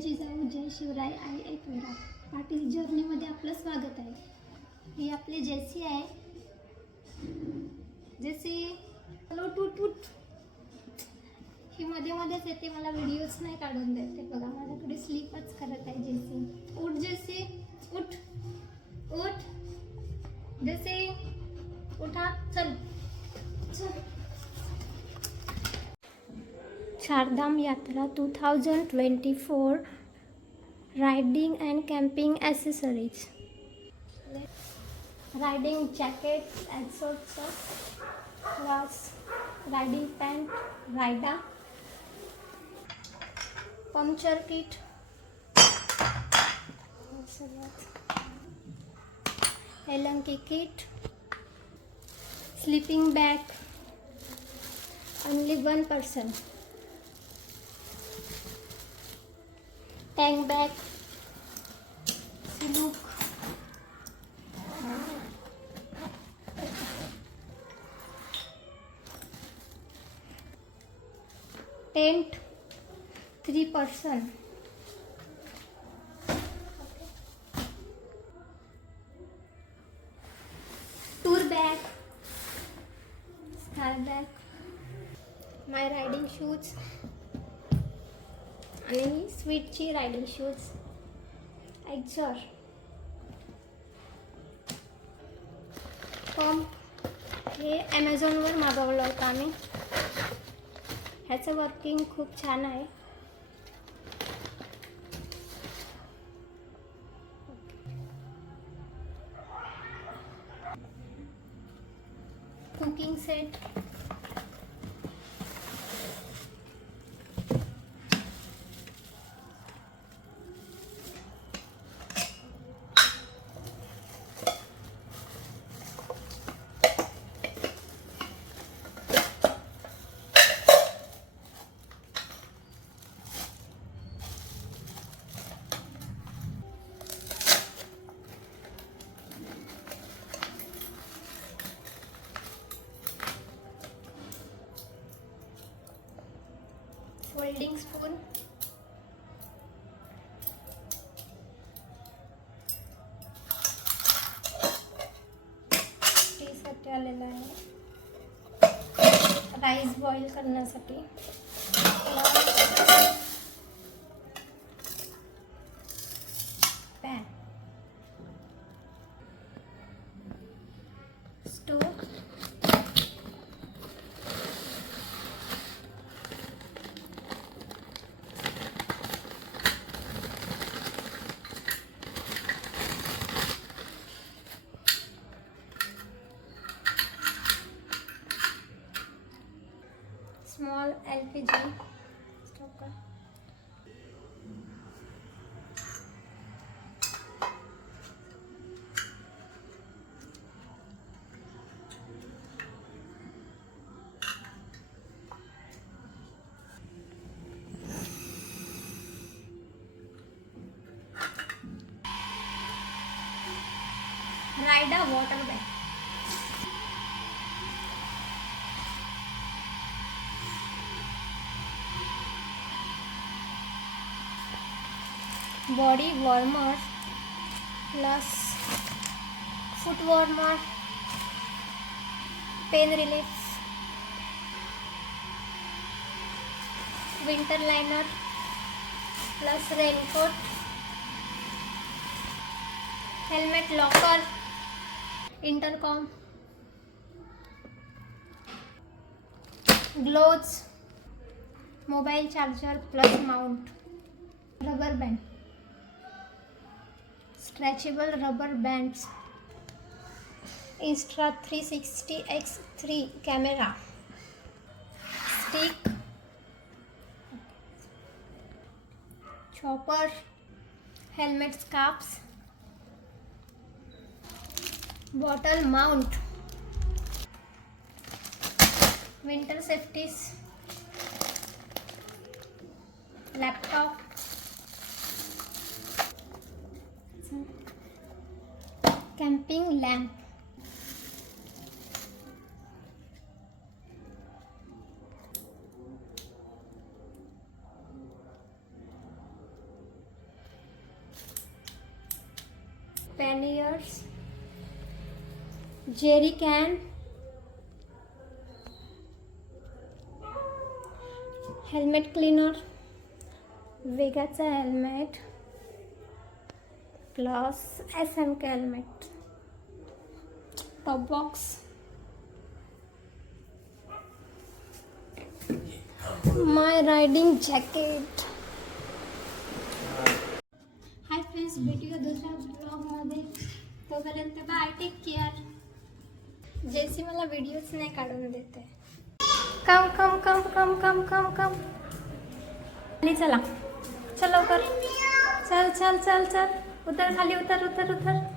जिजाऊ जय शिवराय आई एक विराट पाटील जर्नीमध्ये आपलं स्वागत आहे. ही आपली जेसी आहे. जेसी हॅलो टूट टूट. ही मध्ये मध्येच येते, मला व्हिडिओज नाही काढून देते. बघा माझ्याकडे स्लीपच करत आहे जेसी. उठ जेसी उठ उठ जेसी उठा चल चल. Chardham yatra 2024 riding and camping accessories. Riding jacket, glass, riding pant, Raida, puncture kit, एलंकी kit, sleeping bag, only 1 person, tank bag, सिलूक, tent 3 person, tour bag, sky bag, my riding shoes आणि स्वीटची रायडिंग शूज, एक्झॉर, पंप. हे ॲमेझॉनवर मागवलं होतं आम्ही. ह्याचं वर्किंग खूप छान आहे. कुकिंग सेट, फोल्डिंग स्पून, टीसाठी आलेला आहे. राईस बॉईल करण्यासाठी pan, stove, small LPG stove, Raida water bag, body warmer plus foot warmer, pain relief, winter liner plus raincoat, helmet locker, intercom, gloves, mobile charger plus mount, rubber band, stretchable rubber bands, Insta 360x3 camera, stick, chopper, helmet scarves, bottle mount, winter safeties, laptop, camping lamp, panniers, jerry can, helmet cleaner, वेगाचा helmet plus SMK helmet, top box, my riding jacket. Hi friends, भेटूया दुसऱ्या ब्लॉगमध्ये. तोपर्यंत bye, take care. जेसी मला व्हिडिओच नाही काढून देते. कम कम कम कम कम कम कम खाली चला, चल लवकर, चल चल चल चल, उतर खाली, उतर उतर उतर.